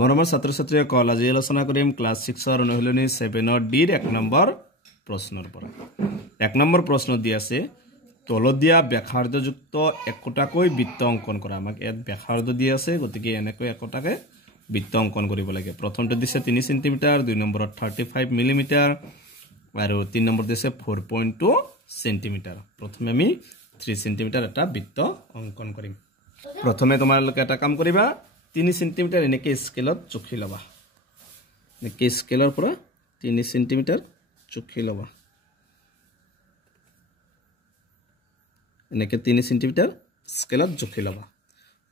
মৰমৰ ছাত্ৰ ছাত্ৰীসকল আজি আলোচনা কৰিম ক্লাছ 6 অনুশীলনী 7 ডিৰ 1 নম্বৰ প্ৰশ্নৰ পৰা 1 নম্বৰ প্ৰশ্ন দি আছে তলত দিয়া ব্যাসাৰ্ধযুক্ত একোটাকৈ বৃত্ত অংকন কৰা আমাক ইয়াত ব্যাসাৰ্ধ দি আছে গতিকে এনেকৈ একোটাকে বৃত্ত অংকন কৰিব লাগে প্ৰথমটো দিছে 3 সেমি দুই নম্বৰত 35 মিমি আৰু 3 নম্বৰ দিছে 4.2 সেমি প্ৰথমে আমি 3 সেমি এটা বৃত্ত অংকন কৰিম প্ৰথমে তোমালোকে এটা কাম কৰিবা 3 সেমি এনেকে স্কেলত জুখি লবা এনেকে স্কেলৰ পৰা 3 সেমি জুখি লবা এনেকে 3 সেমি স্কেলত জুখি লবা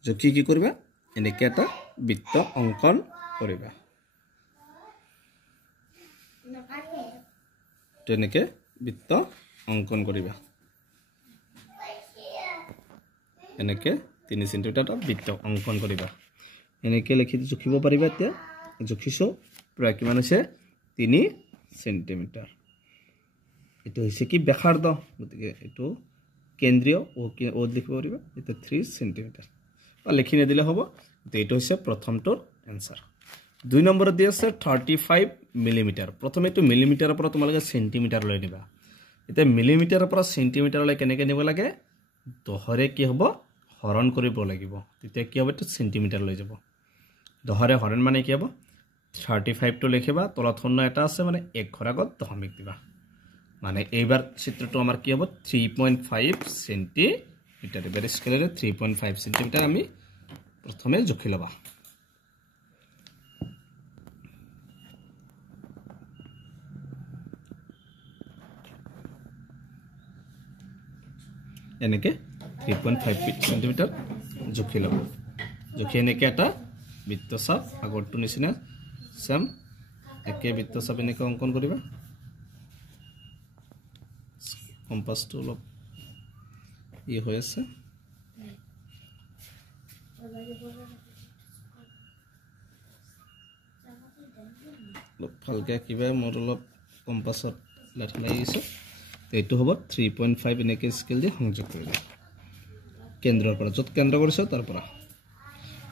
জুখি কি কৰিবা এনেকে এটা বৃত্ত অংকন কৰিবা তেনেকে বৃত্ত অংকন কৰিবা এনেকে 3 সেমি এটা বৃত্ত অংকন কৰিবা এনেকে লিখি জুখিব পাৰিবা এতিয়া জুখিছো প্ৰায় কিমান হৈছে 3 সেমি এটো হৈছে কি ব্যাসাৰ্ধ গতিকে এটো কেন্দ্ৰীয় ও লিখিব পাৰিবা এটা 3 সেমি বা লিখি নিদিলে হ'ব এটো হৈছে প্ৰথমটোৰ আনসাৰ 2 নম্বৰত দি আছে 35 মিমি প্ৰথমে এটো মিলিমিটাৰৰ পৰা তোমালোকে সেন্টিমিটাৰ লৈ নিবা এটা মিলিমিটাৰৰ পৰা সেন্টিমিটাৰ লৈ কেনেকৈ নিব লাগে দহৰে কি হ'ব হৰণ কৰিব লাগিব তেতিয়া কি হ'ব এটো সেন্টিমিটাৰ লৈ যাব দহৰে হৰণ মানে কি হ'ব 35 টো লিখিবা তলত শূন্য এটা আছে মানে 1 ঘৰ আগত দশমিক দিবা মানে এইবাৰ চিত্ৰটো আমাৰ কি হ'ব 3.5 সেন্টিমিটাৰ এবাৰ স্কেলেৰে 3.5 সেন্টিমিটাৰ আমি প্ৰথমে জুখি লবা এনেকে 3.5 সেন্টিমিটাৰ জুখি লবা জুখি এনেকে এটা বৃত্ত চাপ আগৰটো নিচিনা সেম একে বৃত্ত চাপ এনেকে অংকন কৰিবা কম্পাসটো অলপ ই হৈ আছে ভালকে কিবা মোৰ অলপ কম্পাসত লাঠি লাগিছে এইটো হ'ব 3.5 এনেকে স্কেল দি সংযোগ কৰিবা কেন্দ্ৰৰ পৰা যত কেন্দ্ৰ কৰিছে তাৰ পৰা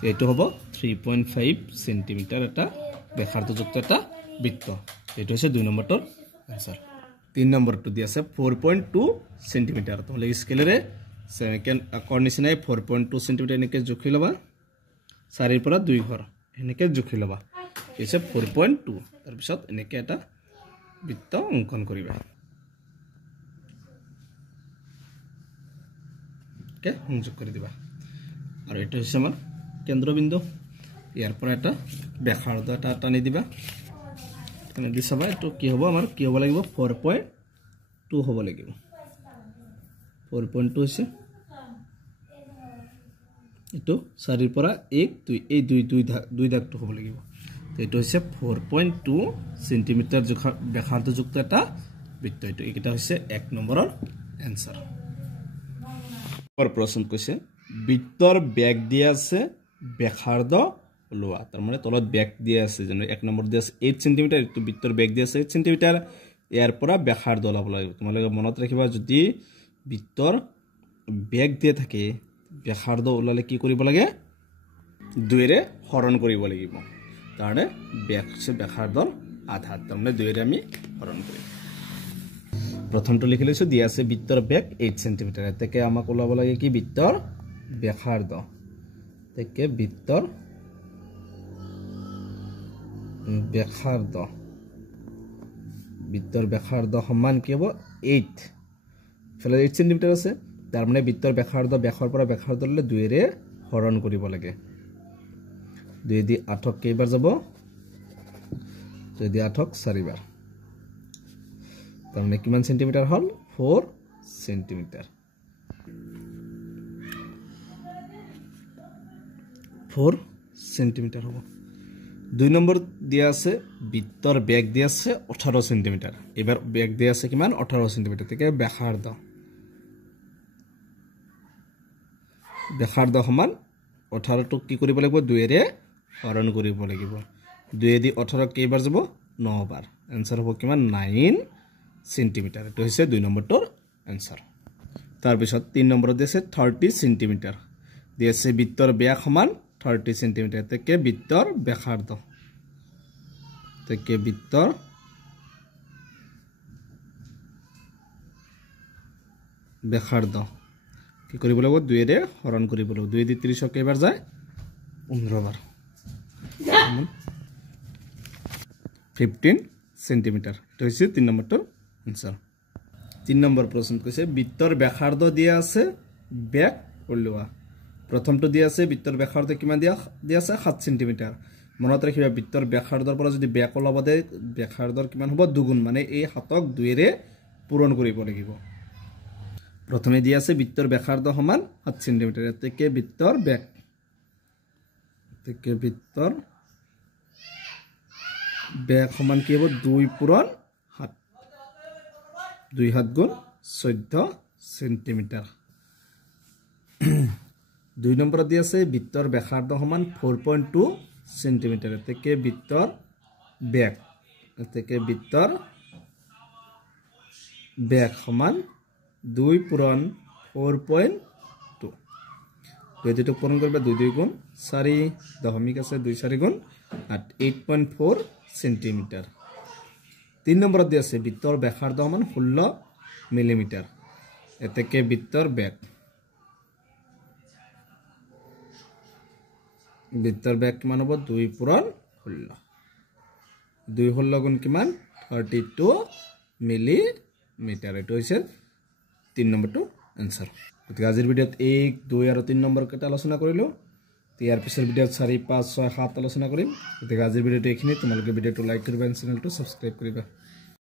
এইটো হ'ব 3.5 সেন্টিমিটাৰ এটা ব্যাসাৰ্ধযুক্ত এটা বৃত্ত এইটো হৈছে 2 নম্বৰটোৰ আনসাৰ 3 নম্বৰটো দি আছে 4.2 সেন্টিমিটাৰ তোমলে স্কেলেৰে সেকেন্ড আকৰ নিচিনাই 4.2 সেন্টিমিটাৰ এনেকে জুখি লবা 4 ৰ পৰা 2 ঘৰ এনেকে জুখি লবা হৈছে 4.2 তাৰ পিছত এনেকে এটা বৃত্ত অংকন কৰিবা কে সংযোগ কৰি দিবা আৰু এটা হৈছে আমাৰ কেন্দ্ৰবিন্দু ইয়াৰ পৰা এটা ব্যাসাৰ্ধ এটা টানি দিবা টানি দি চাবা এটো কি হ'ব আমাৰ কি হ'ব লাগিব 4.2 হ'ব লাগিব 4.2 হৈছে এটো 4 ৰ পৰা 1 2 এই 2 দাগটো হ'ব লাগিব এটো হৈছে 4.2 সেন্টিমিটাৰ ব্যাসাৰ্ধযুক্ত এটা বৃত্ত এটো এটা হৈছে 1 নম্বৰৰ আনসাৰ প্ৰশ্ন কৈছে বৃত্তৰ ব্যাস দিয়া আছে ব্যাসাৰ্ধ লোৱা তাৰ মানে তলত ব্যাস দিয়া আছে যেনে 1 নম্বৰ দিয়া আছে 8 সেমি এটো বৃত্তৰ ব্যাস দিয়া আছে 8 সেমি ইয়াৰ পৰা ব্যাসাৰ্ধ ওলাব লাগিব তোমালোকে মনত ৰাখিবা যদি বৃত্তৰ ব্যাস দিয়া থাকে ব্যাসাৰ্ধ ওলালে কি কৰিব লাগে 2 ৰে হৰণ কৰিব লাগিব তাৰনে ব্যাস আছে ব্যাসাৰ্ধৰ আধা তাৰ মানে 2 ৰে আমি হৰণ কৰিম প্ৰথমটো লিখি লৈছো দিয়া আছে বৃত্তৰ ব্যাস 8 সেমি এতেকে আমাক ওলাব লাগে কি বৃত্তৰ ব্যাসাৰ্ধ তেকে বৃত্তৰ ব্যাসাৰ্ধ সমান কি হ'ব 8 ফলে 8 সেমি আছে তাৰ মানে বৃত্তৰ ব্যাসাৰ্ধ ব্যাসৰ পৰা ব্যাসাৰ্ধলৈ 2 ৰে হৰণ কৰিব লাগে 2 দি 8ক কেইবাৰ যাব 2 দি 8ক 4 বাৰ তাৰ মানে কিমান সেন্টিমিটাৰ হল 4 সেন্টিমিটাৰ 4 সেন্টিমিটাৰ হ'ব 2 নম্বৰ দিয়া আছে বৃত্তৰ ব্যাস দিয়া আছে 18 সেন্টিমিটাৰ এবাৰ ব্যাস দিয়া আছে কিমান 18 সেন্টিমিটাৰ তেকে ব্যাসাৰ্ধ সমান 18 টো কি কৰিব লাগিব 2 ৰে হৰণ কৰিব লাগিব 2 দি 18 কেইবাৰ যাব 9 বাৰ আনসাৰ হ'ব কিমান 9 সেন্টিমিটাৰ এটো হৈছে 2 নম্বৰটোৰ আনসাৰ তাৰ পিছত 3 নম্বৰত দিছে 30 সেন্টিমিটাৰ দিছে বৃত্তৰ ব্যাস সমান 30 সেন্টিমিটাৰ এতেকে বৃত্তৰ ব্যাসাৰ্ধ এতেকে বৃত্তৰ ব্যাসাৰ্ধ কি কৰিব লাগিব 2 ৰে হৰণ কৰিব লাগিব 2 দি 30 কেইবাৰ যায় 15 বাৰ 15 সেন্টিমিটাৰ এটা হইছে 3 নম্বৰটাৰ आंसर 3 নম্বৰ প্ৰশ্ন কইছে বৃত্তৰ ব্যাসাৰ্ধ দিয়া আছে ব্যাক উল্লোৱা প্ৰথমটো দিয়া আছে বৃত্তৰ ব্যাসাৰ্ধ কিমান দিয়া আছে 7 সেন্টিমিটাৰ মনত ৰাখিবা বৃত্তৰ ব্যাসাৰ্ধৰ পৰা যদি ব্যাক ওলাব দে ব্যাসাৰ্ধৰ কিমান হ'ব দুগুণ মানে এই হাতক 2 ৰে পূৰণ কৰিব লাগিব প্রথমে দিয়া আছে বৃত্তর ব্যাসার্ধ সমান 7 সেন্টিমিটার এতেকে বৃত্তর ব্যাক এতেকে বৃত্তর ব্যাক সমান কি হ'ব 2 পূৰণ 7 2 হাত গুণ 14 সেন্টিমিটাৰ 2 নম্বৰ দিয়া আছে বৃত্তৰ ব্যাসাৰ্ধ সমান 4.2 সেন্টিমিটাৰ এতেকে বৃত্তৰ ব্যাক এতেকে বৃত্তৰ ব্যাক সমান 2 পূৰণ 4.2 দুইটো পূৰণ কৰিবা 2 2 গুণ 4 দশমিক আছে 2 4 গুণ 8.4 সেন্টিমিটার 3 নম্বৰত দিয়া আছে বৃত্তৰ ব্যাসাৰ্ধ সমান 16 মিলিমিটাৰ এতেকে বৃত্তৰ ব্যাক কিমান হ'ব 2 পূৰণ 16 2 16 গুণ কিমান 32 মিলিমিটাৰ এটা হৈছে 3 নম্বৰটো आंसर গতিকে আজিৰ ভিডিওত 1 2 আৰু 3 নম্বৰ কেইটা আলোচনা কৰিলো ইয়াৰ পিছৰ ভিডিওত 4 5 6 7 আলোচনা কৰিম গতিকে আজিৰ ভিডিওটো এইখিনি তোমালোকে ভিডিওটো লাইক কৰিবা চেনেলটো সাবস্ক্ৰাইব কৰিবা